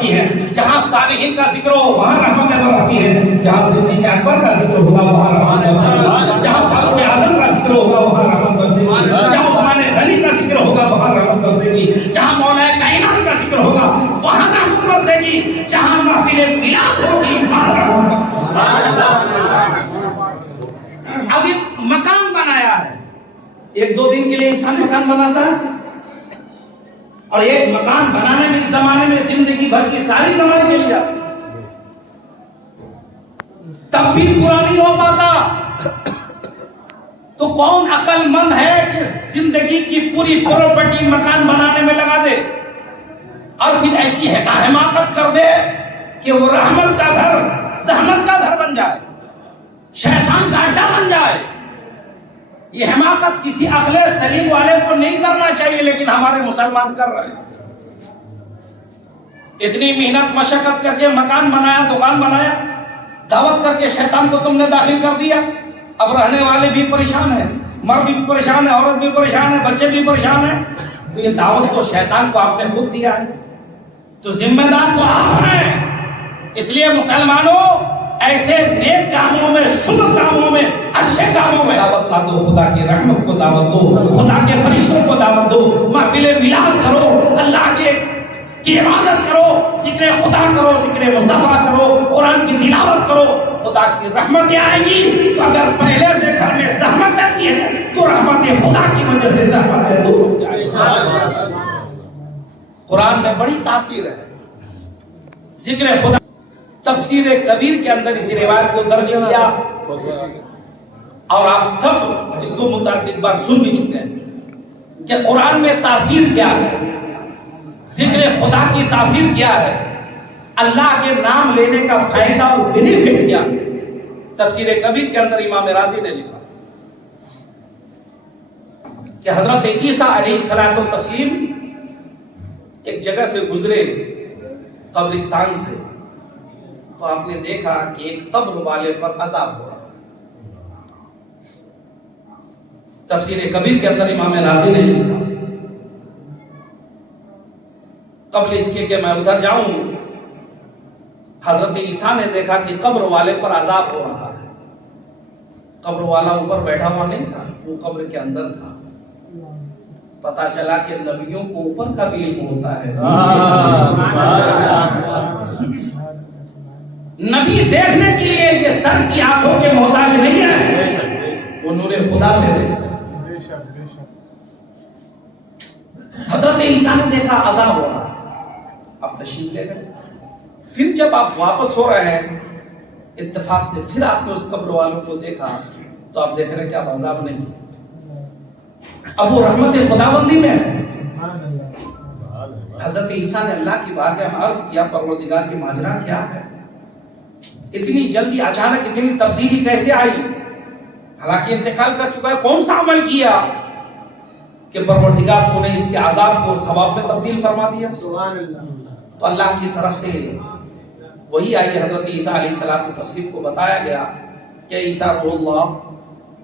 برستی ہے، جہاں صالحین کا ذکر ہو وہاں رحمتیں برستی ہیں، جہاں صدیق اکبر کا ذکر ہوگا وہاں رحمت برسے گی، جہاں فاروق اعظم کا ذکر ہوگا وہاں رحمت برسے گی، جہاں عثمان غنی کا ذکر ہوگا وہاں رحمت برسے گی، جہاں مولا کائنات کا ذکر ہوگا وہاں رحمت برسے گی، جہاں محفل میلاد ہوگی وہاں رحمت برسے گی۔ اب یہ مکان بنایا ہے، ایک دو دن کے لیے انسان مکان بناتا ہے، اور ایک مکان بنانے میں اس زمانے میں زندگی بھر کی ساری کمائی چلی جاتی تب بھی پورا نہیں ہو پاتا۔ تو کون عقل مند ہے کہ زندگی کی پوری پراپرٹی مکان بنانے میں لگا دے اور پھر ایسی حماقت کر دے کہ وہ رحمت کا گھر زحمت کا گھر بن جائے، شیطان کا اڈا بن جائے؟ یہ حماقت کسی عقل سلیم والے کو نہیں کرنا چاہیے، لیکن ہمارے مسلمان کر رہے ہیں۔ اتنی محنت مشقت کر کے مکان بنایا، دکان بنایا، دعوت کر کے شیطان کو تم نے داخل کر دیا، اب رہنے والے بھی پریشان ہیں، مرد بھی پریشان ہے، عورت بھی پریشان ہے، بچے بھی پریشان ہیں۔ تو یہ دعوت تو شیطان کو آپ نے خود دیا ہے، تو ذمہ دار تو آپ ہیں۔ اس لیے مسلمانوں ایسے نیک کاموں میں، شبھ کاموں میں، اچھے کاموں میں دعوت نہ دو، خدا کی رحمت کو دعوت دو، خدا کے فرشتوں کو دعوت دو، محفل میلاد کرو، اللہ کی عبادت کرو، ذکر خدا کرو، ذکر مصطفیٰ کرو، قرآن کی تلاوت کرو، خدا کی رحمتیں آئیں گی۔ تو اگر پہلے سے گھر میں زحمت کرتی ہے تو رحمت خدا کی وجہ سے زحمتیں دور ہو جائیں گی۔ قرآن میں بڑی تاثیر ہے ذکر خدا۔ تفسیر کبیر کے اندر اس روایت کو درج کیا اور آپ سب اس کو متعدد بار سن بھی چکے ہیں کہ قرآن میں تاثیر کیا ہے، ذکر خدا کی تاثیر کیا ہے، اللہ کے نام لینے کا فائدہ اور بینیفٹ کیا ہے۔ تفسیر کبیر کے اندر امام رازی نے لکھا کہ حضرت عیسیٰ علیہ الصلوۃ والتسلیم ایک جگہ سے گزرے قبرستان سے، تو آپ نے دیکھا کہ ایک قبر والے پر عذاب ہو رہا۔ تفسیر کبیر کے اندر امام رازی نے لکھا قبل اس کے کہ میں ادھر جاؤں، حضرت عیسیٰ نے دیکھا کہ قبر والے پر عذاب ہو رہا ہے۔ قبر والا اوپر بیٹھا ہوا نہیں تھا، وہ قبر کے اندر تھا۔ پتا چلا کہ نبیوں کو اوپر کا بھی علم ہوتا ہے، نبی دیکھنے کے لیے یہ سر کی آنکھوں کے محتاج نہیں ہے، وہ نور خدا سے دیکھتا ہے۔ حضرت عیسیٰ نے دیکھا عذاب ہو رہا، آپ تشریف لے گئے۔ پھر جب آپ واپس ہو رہے ہیں اتفاق سے پھر آپ نے اس قبر والوں کو دیکھا، تو آپ دیکھ رہے کہ اب عذاب نہیں، اب وہ رحمت خداوندی میں ہے۔ حضرت عیسیٰ نے اللہ کی بارگاہ میں عرض کیا، پروردگار کی ماجرا کیا ہے؟ اتنی جلدی اچانک اتنی تبدیلی کیسے آئی؟ حالانکہ انتقال کر چکا ہے، کون سا عمل کیا کہ پروردگار تو نے اس کے عذاب کو ثواب میں تبدیل فرما دیا؟ تو اللہ کی طرف سے وہی آئی، حضرت عیسیٰ علیہ السلام کو بتایا گیا کہ عیسیٰ روح اللہ،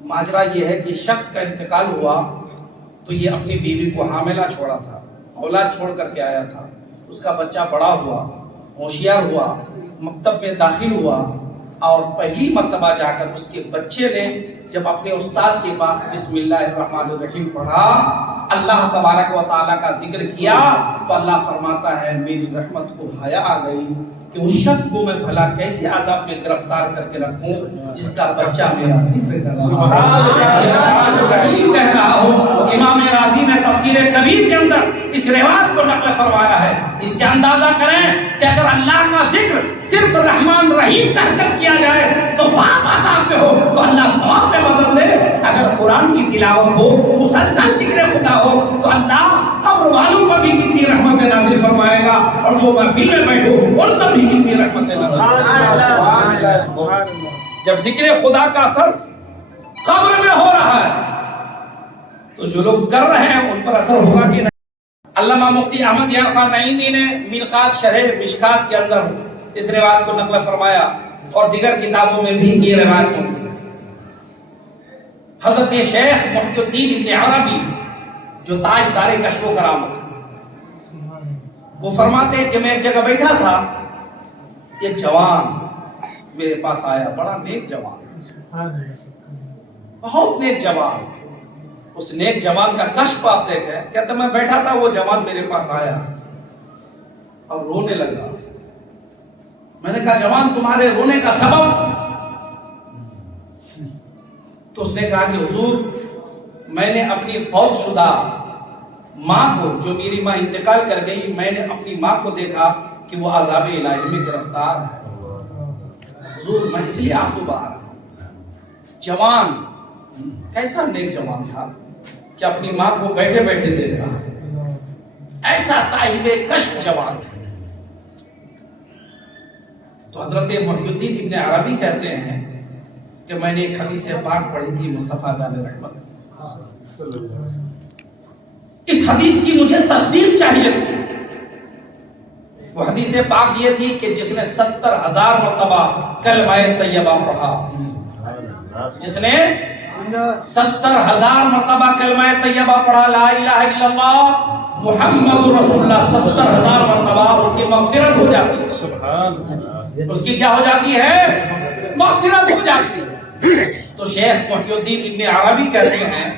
ماجرا یہ ہے کہ شخص کا انتقال ہوا تو یہ اپنی بیوی کو حاملہ چھوڑا تھا، اولاد چھوڑ کر کے آیا تھا، اس کا بچہ بڑا ہوا، ہوشیار ہوا، مکتب میں داخل ہوا، اور پہلی مرتبہ جا کر اس کے بچے نے جب اپنے استاد کے پاس بسم اللہ الرحمن الرحیم پڑھا، اللہ تبارک و تعالیٰ کا ذکر کیا، تو اللہ فرماتا ہے میری رحمت کو حیا آ گئی کہ اس شخص کو میں بھلا کیسے عذاب میں گرفتار کر کے رکھوں جس کا بچہ میرا ذکر کر رہا ہو۔ امام رازی نے تفسیر کبیر کے اندر اس روایت کو نقل فرمایا ہے۔ اس سے اندازہ کریں کہ اگر اللہ کا ذکر صرف رحمان رحیم کہہ کر کیا جائے تو بات عذاب میں ہو تو اللہ ثواب میں بدل دے، اگر قرآن کی تلاوت ہو، مسلسل ذکر خدا ہو، تو اللہ قبر والوں پر بھی کتنی رحمت نازل فرمائے گا، اور جو محفل میں بیٹھو ان پر بھی کتنی رحمت نازل فرمائے گا۔ جب ذکر خدا کا اثر قبر میں ہو رہا ہے تو جو لوگ کر رہے ہیں ان پر اثر ہوگا کہ نہیں؟ علامہ مفتی احمد یار خان نعیمی نے میرقات شرح مشکات کے اندر اس روایت کو نقل فرمایا، اور دیگر کتابوں میں بھی یہ روایت موجود ہے۔ حضرت شیخ محی الدین ابن عربی جو تاجدار کشف و کرامت، وہ فرماتے کہ میں ایک جگہ بیٹھا تھا، ایک جوان میرے پاس آیا، بڑا نیک جوان، بہت نیک جوان۔ اس نیک جوان کا کشف آپ دیکھیں، کہتے میں بیٹھا تھا، وہ جوان میرے پاس آیا اور رونے لگا۔ میں نے کہا جوان تمہارے رونے کا سبب؟ تو اس نے کہا کہ حضور میں نے اپنی فوت شدہ ماں کو، جو میری ماں انتقال کر گئی، میں نے اپنی ماں کو دیکھا کہ وہ عذاب الہی میں گرفتار ہے، حضور میں اس لیے آنسو بہا رہا ہوں۔ جوان کیسا نیک جوان تھا کہ اپنی ماں کو بیٹھے بیٹھے دیکھ رہا ہے، ایسا صاحب کشف جوان تھا۔ تو حضرت محی الدین ابن عربی کہتے ہیں کہ میں نے ایک حدیث پاک پڑھی تھی مصطفیٰ جان رحمت، اس حدیث کی مجھے تصدیق چاہیے تھی۔ وہ حدیث پاک یہ تھی کہ جس نے 70,000 مرتبہ کلمہ طیبہ پڑھا، جس نے 70,000 مرتبہ کلمہ طیبہ پڑھا، لا الہ الا اللہ محمد رسول اللہ، 70,000 مرتبہ، اس کی مغفرت ہو جاتی ہے۔ سبحان اللہ، اس کی کیا ہو جاتی ہے؟ مغفرت ہو جاتی ہے۔ تو شیخ محی الدین ابن عربی کہتے ہیں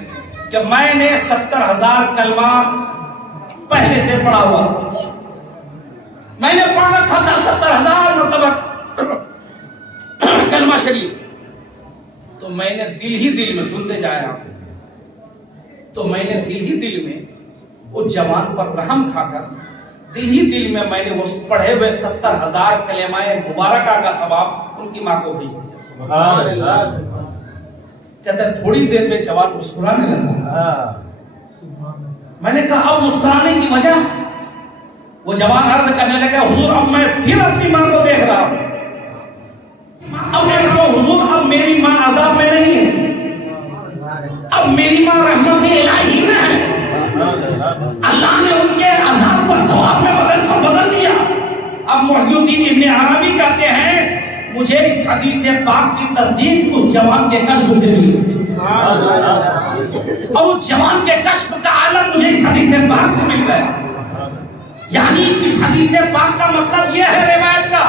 کہ میں نے 70,000 کلمہ پہلے سے پڑھا ہوا تھا، میں نے پڑھ رکھا تھا 70,000 مرتبہ کلمہ شریف۔ تو میں نے دل میں سنتے جائے آپ، تو میں نے دل میں اس جوان پر رحم کھا کر دل میں میں نے وہ پڑھے ہوئے 70,000 کلمہ مبارکہ کا ثواب ان کی ماں کو بھیج دیا۔ سبحان اللہ۔ کہتا ہے تھوڑی دیر میں جوان مسکرانے لگا۔ میں نے کہا اب مسکرانے کی وجہ؟ وہ جوان عرض کرنے لگا حضور اب میں پھر اپنی ماں کو دیکھ رہا ہوں، اب میں کہتا ہوں حضور اب میری ماں عذاب میں نہیں ہے، اب میری ماں رحمت الہی میں ہے، اللہ نے ان کے عذاب کو ثواب میں بدل دیا۔ اب محی الدین ابن عربی کہتے ہیں مجھے اس حدیث پاک کی تصدیق اس جوان کے کشف سے ملی، اور اس جوان کے کشف کا عالم مجھے اس حدیث پاک سے مل گیا۔ یعنی اس حدیث پاک کا مطلب یہ ہے روایت کا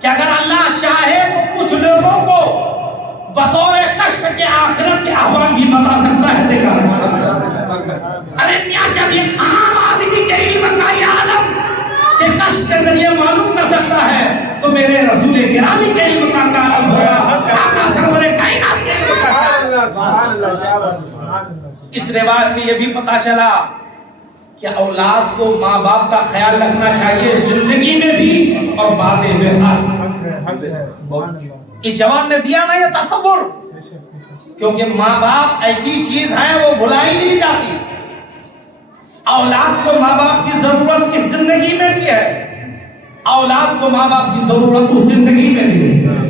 کہ اگر اللہ چاہے تو کچھ لوگوں کو بطور کشف کے آخرت کے احوال بھی بتا سکتا ہے۔ دیکھا ارے میاں جب یہ عام آدمی کے علم کا یہ عالم کہ کشف کے ذریعے معلوم کر سکتا ہے تو میرے رسول گرامی کے علم کا عالم ہوگا، آقا سرور کائنات کے علم کا۔ اس روایت سے یہ بھی پتا چلا کہ اولاد کو ماں باپ کا خیال رکھنا چاہیے زندگی میں بھی اور بعد میں ساتھ۔ یہ جوان نے دیا نا یہ تصور، کیونکہ ماں باپ ایسی چیز ہے وہ بھلائی نہیں جاتی۔ اولاد کو ماں باپ کی ضرورت اس زندگی میں بھی ہے، اولاد کو ماں باپ کی ضرورت اس زندگی میں بھی ہے۔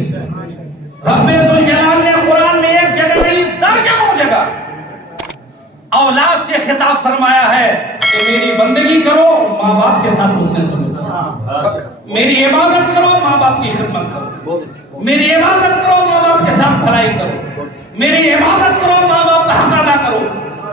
رب ذوالجلال نے قرآن میں ایک جگہ نہیں درجنوں جگہ اولاد سے خطاب فرمایا ہے کہ میری بندگی کرو، ماں باپ کے ساتھ حسن سلوک، میری عبادت کرو، ماں باپ کی خدمت کرو، میری عبادت کرو، ماں باپ کے ساتھ بھلائی کرو، میری عبادت کرو، ماں باپ کا حق ادا کرو۔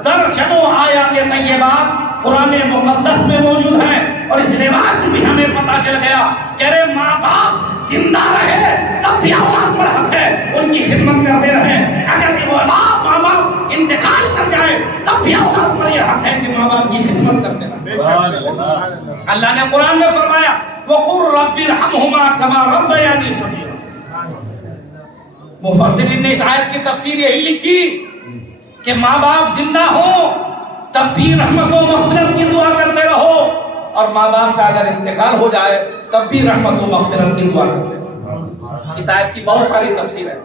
درجنوں آیات طیبات قرآن مقدس میں موجود ہیں، اور اس روایت سے بھی ہمیں پتا چل گیا کہ ارے ماں باپ زندہ رہے تب بھی اولاد پر حق ہے ان کی خدمت کرتے رہیں، اگر وہ ماں باپ انتقال کر جائے تب بھی اولاد پر یہ حق ہے کہ ماں باپ کی خدمت کرتے رہیں۔ اللہ نے قرآن میں فرمایا وَقُلْ رَبِّ ارْحَمْهُمَا كَمَا رَبَّيَانِي صَغِيرًا۔ مفسرین نے اس آیت کی تفسیر یہی لکھی کہ ماں باپ زندہ ہو تب بھی رحمت و مغفرت کی دعا کرتے رہو، اور ماں باپ کا اگر انتقال ہو جائے تب بھی رحمت و مغفرت کی دعا کرتے رہو۔ اس آیت کی بہت ساری تفسیر ہے۔